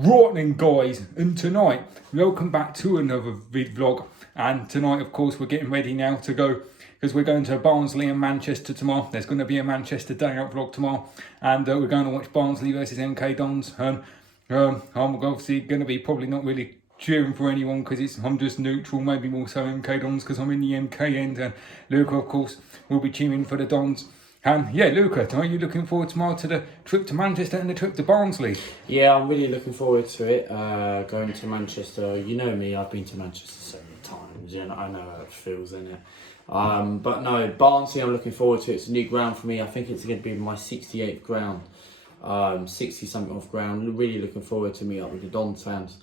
Morning guys, and tonight welcome back to another vlog. And tonight of course we're getting ready now to go, because we're going to Barnsley and Manchester tomorrow. There's going to be a Manchester day out vlog tomorrow, and we're going to watch Barnsley versus MK Dons. I'm obviously going to be probably not really cheering for anyone because I'm just neutral, maybe more so MK Dons because I'm in the MK end, and Luca of course will be cheering for the Dons. And yeah, Luca, are you looking forward tomorrow to the trip to Manchester and the trip to Barnsley? Yeah, I'm really looking forward to it. Going to Manchester, you know me, I've been to Manchester so many times. You know, I know how it feels, innit? But no, Barnsley, I'm looking forward to it. It's a new ground for me. I think it's going to be my 68th ground, 60 something off ground. Really looking forward to meet up with the Dons fans.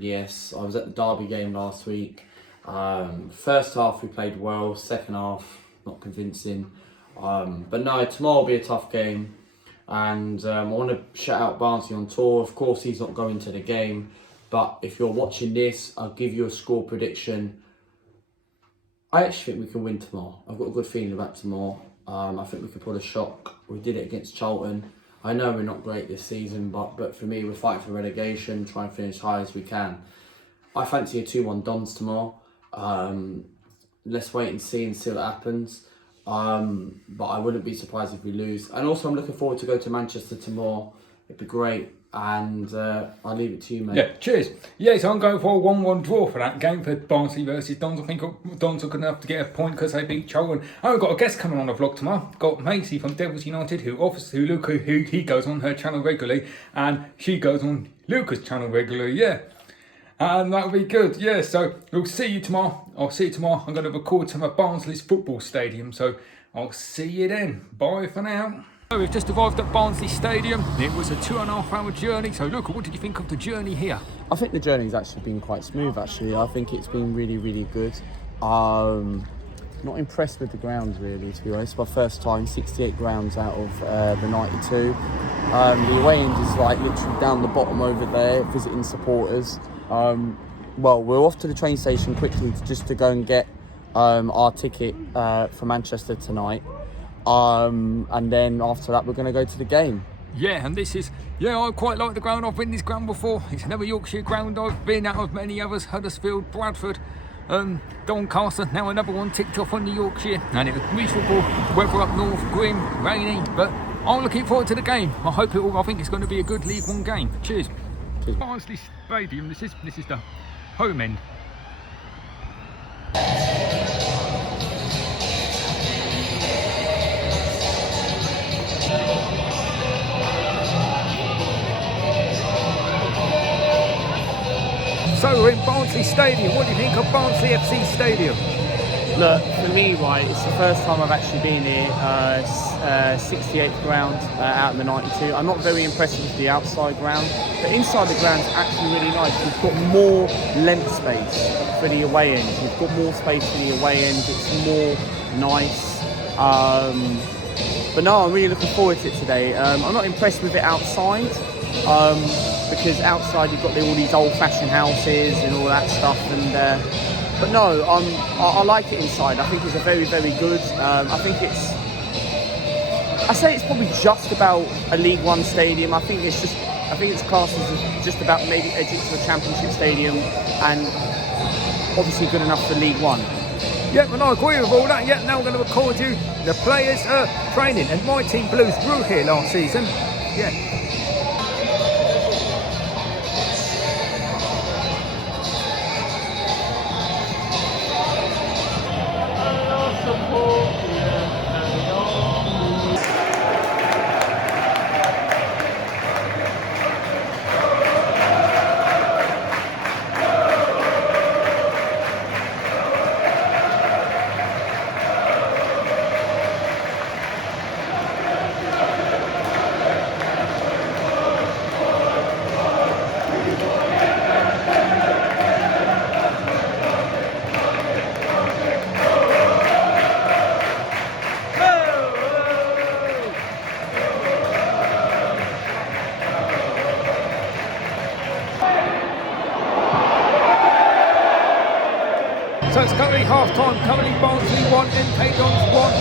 Yes, I was at the Derby game last week. First half we played well. Second half, not convincing. But no, tomorrow will be a tough game, and I want to shout out Barnsley on tour. Of course, he's not going to the game, but if you're watching this, I'll give you a score prediction. I actually think we can win tomorrow. I've got a good feeling about tomorrow. I think we could pull a shock. We did it against Charlton. I know we're not great this season, but for me, we're fighting for relegation, try and finish high as we can. I fancy a 2-1 Dons tomorrow. Let's wait and see what happens. But I wouldn't be surprised if we lose. And also I'm looking forward to go to Manchester tomorrow. It'd be great. And I'll leave it to you, mate. Yeah, cheers. Yeah, so I'm going for a 1-1 draw for that game for Barnsley versus Dons. I think Dons are good enough to get a point because they beat Charlton. I've got a guest coming on the vlog tomorrow. Got Macy from Devils United, who he goes on her channel regularly, and she goes on Luca's channel regularly. Yeah. And that'll be good, yeah. So we'll see you tomorrow. I'll see you tomorrow. I'm going to record some at Barnsley's football stadium. So I'll see you then. Bye for now. So we've just arrived at Barnsley Stadium. It was a 2.5 hour journey. So Luca, what did you think of the journey here? I think the journey's actually been quite smooth, actually. I think it's been really, really good. Not impressed with the grounds, really, to be honest. My first time, 68 grounds out of the 92. The away end is like literally down the bottom over there, visiting supporters. Well, we're off to the train station quickly just to go and get our ticket for Manchester tonight. And then after that, we're going to go to the game. Yeah, and this is, I quite like the ground. I've been this ground before. It's another Yorkshire ground. I've been out of many others, Huddersfield, Bradford, Doncaster. Now another one ticked off on the Yorkshire. And it was miserable weather up north, grim, rainy. But I'm looking forward to the game. I think it's going to be a good League One game. Cheers. Barnsley Stadium, this is the home end. So we're in Barnsley Stadium. What do you think of Barnsley FC Stadium? Look, for me, right, it's the first time I've actually been here, 68th ground out in the 92. I'm not very impressed with the outside ground, but inside the ground's actually really nice. You've got more length space for the away end. You've got more space for the away end. It's more nice. But no, I'm really looking forward to it today. I'm not impressed with it outside, because outside you've got all these old-fashioned houses and all that stuff, and but no, I like it inside. I think it's a very, very good. I say it's probably just about a League One stadium. I think it's classed as just about maybe edging to a Championship stadium, and obviously good enough for League One. Yeah, and I agree with all that. Yeah, now we're going to record you the players training, and my team Blues grew here last season. Yeah. So it's currently half time. Currently Barnsley 1, MK Dons 1.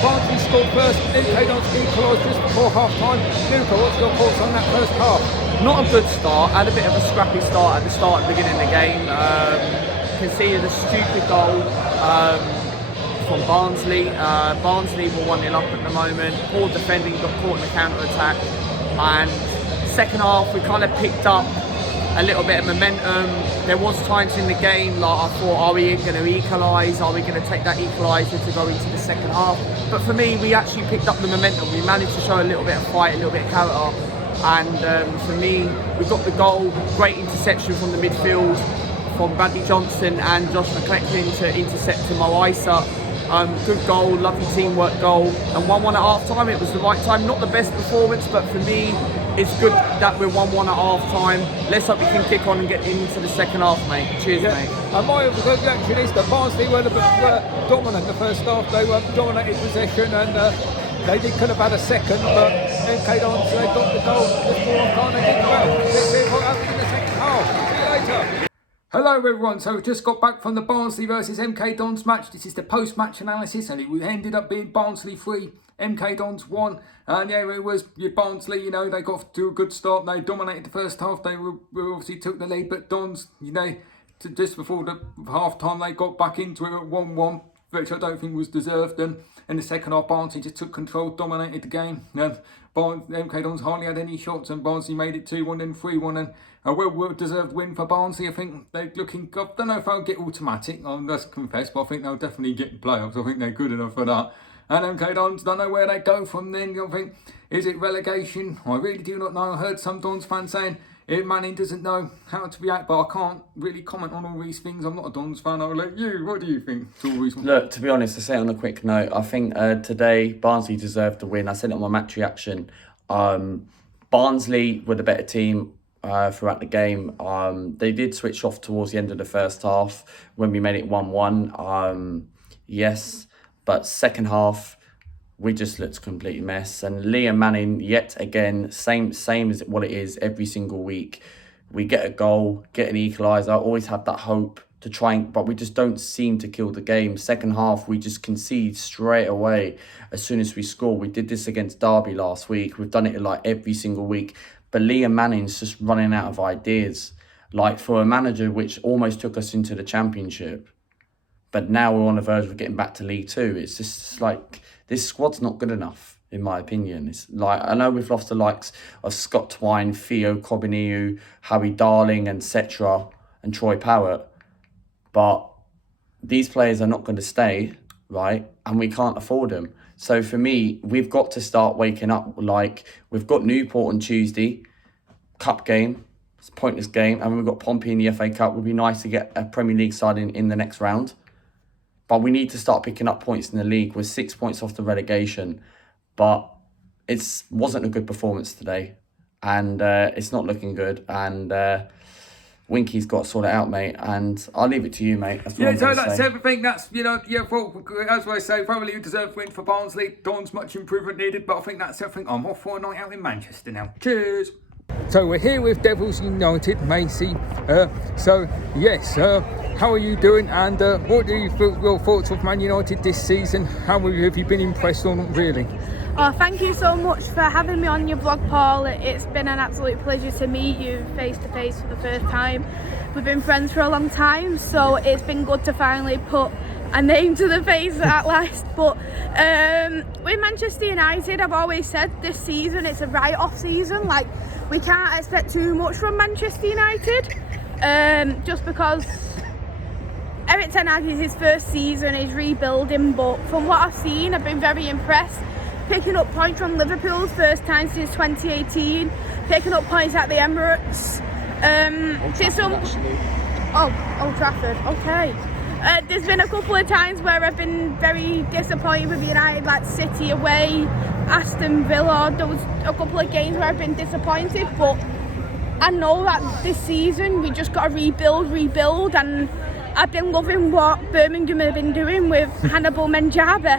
Barnsley scored first. MK Dons equalised just before half-time. Luca, what's your thoughts on that first half? Not a good start. Had a bit of a scrappy start at the start, at the beginning of the game. Conceded a stupid goal from Barnsley. Barnsley were 1-0 up at the moment. Poor defending, got caught in the counter-attack. And second half, we kind of picked up a little bit of momentum. There was times in the game like I thought, are we going to equalise? Are we going to take that equaliser to go into the second half? But for me, we actually picked up the momentum. We managed to show a little bit of fight, a little bit of character. And for me, we got the goal. Great interception from the midfield from Bradley Johnson and Josh McClellan to intercept to Mo Isa. Good goal, lovely teamwork goal. And 1-1 at half time, it was the right time. Not the best performance, but for me, it's good that we're 1-1 at half time. Let's hope we can kick on and get into the second half, mate. Cheers, mate. And my reaction is that Barnsley were dominant the first half. They were dominated possession and they could have had a second, but MK Dons, they got the goal before half-time. They did well. Let's see what happens in the second half. See you later. Hello everyone, so we just got back from the Barnsley versus MK Dons match. This is the post-match analysis and it ended up being Barnsley 3, MK Dons 1. And yeah, it was Barnsley, you know, they got to a good start. They dominated the first half. They were obviously took the lead, but Dons, you know, just before the half-time, they got back into it at 1-1, which I don't think was deserved. And in the second half, Barnsley just took control, dominated the game. MK Dons hardly had any shots and Barnsley made it 2-1 and 3-1 and a well-deserved win for Barnsley. I think they're looking, I don't know if they'll get automatic, let's confess, but I think they'll definitely get playoffs. I think they're good enough for that. And MK Dons, don't know where they go from then. I think, is it relegation? I really do not know. I heard some Dons fans saying Manning doesn't know how to react, but I can't really comment on all these things. I'm not a Dons fan. I'll let you. What do you think? Look, to be honest, to say it on a quick note, I think today Barnsley deserved the win. I said it on my match reaction. Barnsley were the better team throughout the game. They did switch off towards the end of the first half when we made it 1-1. Yes, but second half we just looked a complete mess. And Liam Manning, yet again, same as what it is every single week. We get a goal, get an equaliser. I always have that hope to try, but we just don't seem to kill the game. Second half, we just concede straight away as soon as we score. We did this against Derby last week. We've done it like every single week. But Liam Manning's just running out of ideas. Like for a manager which almost took us into the Championship, but now we're on the verge of getting back to League Two. It's just like, this squad's not good enough, in my opinion. It's like, I know we've lost the likes of Scott Twine, Theo Cobbiniu, Harry Darling, etc., and Troy Parrott, but these players are not going to stay, right? And we can't afford them. So for me, we've got to start waking up. Like, we've got Newport on Tuesday, cup game, it's a pointless game, and we've got Pompey in the FA Cup. It would be nice to get a Premier League side in the next round. But we need to start picking up points in the league. We're 6 points off the relegation. But it wasn't a good performance today. And it's not looking good. And Winky's got to sort it out, mate. And I'll leave it to you, mate. That's so that's everything. That's, you know, as I say, probably a deserved win for Barnsley. Dons, much improvement needed. But I think that's everything. I'm off for a night out in Manchester now. Cheers. So we're here with Devils United, Macy. So, yes, how are you doing? And what do you feel your thoughts of Man United this season? How have you been impressed or not really? Oh, thank you so much for having me on your vlog, Paul. It's been an absolute pleasure to meet you face to face for the first time. We've been friends for a long time, so it's been good to finally put a name to the face at last. But with Manchester United, I've always said this season it's a write-off season. Like, we can't expect too much from Manchester United, just because Erik ten Hag is his first season, he's rebuilding. But from what I've seen, I've been very impressed. Picking up points from Liverpool's first time since 2018, picking up points at the Emirates. Old Trafford, okay. There's been a couple of times where I've been very disappointed with United, like City away, Aston Villa. There was a couple of games where I've been disappointed, but I know that this season we just got to rebuild, and I've been loving what Birmingham have been doing with Hannibal Menjaba.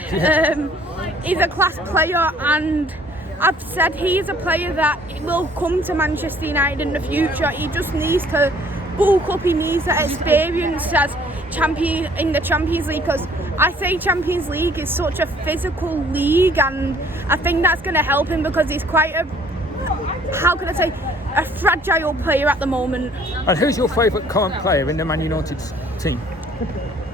He's a class player, and I've said he's a player that will come to Manchester United in the future. He just needs to bulk up, he needs that experience as champion in the Champions League, because I say Champions League is such a physical league, and I think that's going to help him because he's quite a, how can I say, a fragile player at the moment. And who's your favourite current player in the Man United team?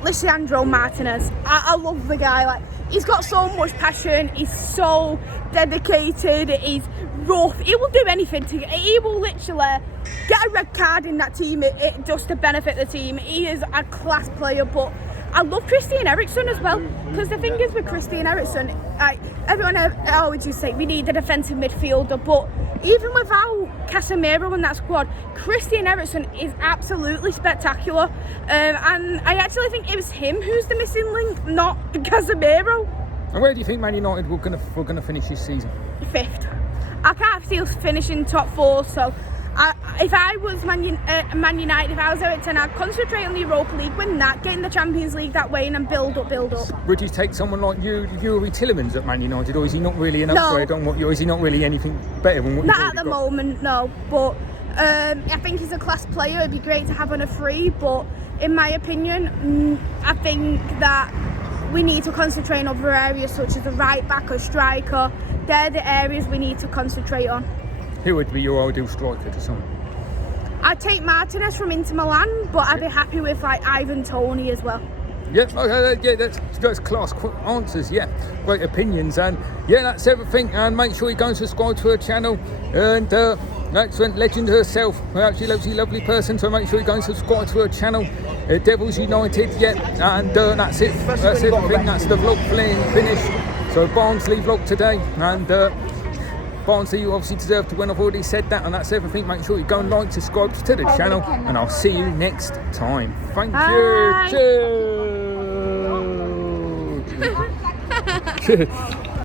Lisandro Martinez. I love the guy. Like, he's got so much passion. He's so dedicated. He's rough. He will do anything he will literally get a red card in that team it just to benefit the team. He is a class player. But I love Christian Eriksen as well, because the thing is with Christian Eriksen, like, everyone always used to say we need a defensive midfielder, but even without Casemiro in that squad, Christian Eriksen is absolutely spectacular, and I actually think it was him who's the missing link, not Casemiro. And where do you think Man United were going to finish this season? 5th. I can't see us finishing top 4, so if I was Man United, if I was Eriksen, I'd concentrate on the Europa League, win that, get in the Champions League that way, and then build up. Would you take someone like Yuri Tillemans at Man United, or is he not really an upgrade on what is he not really anything better than what you've already got? Not at the moment, no. But I think he's a class player. It'd be great to have on a free, but in my opinion, I think that we need to concentrate on other areas such as a right back or striker. They're the areas we need to concentrate on. Who would be your ideal striker to someone? I'd take Martinez from Inter Milan, but I'd be happy with like Ivan Toney as well. Yeah, okay, yeah, that's class answers, yeah. Great opinions, and yeah, that's everything. And make sure you go and subscribe to her channel. And excellent legend herself, actually lovely person. So make sure you go and subscribe to her channel. Devils United, yeah. And that's it. That's everything. That's the vlog finished. So Barnsley vlog today, and Barnsley, you obviously deserve to win. I've already said that, and that's everything. Make sure you go and like, subscribe to the channel, and I'll see you next time. Thank you. Cheers. Cheers.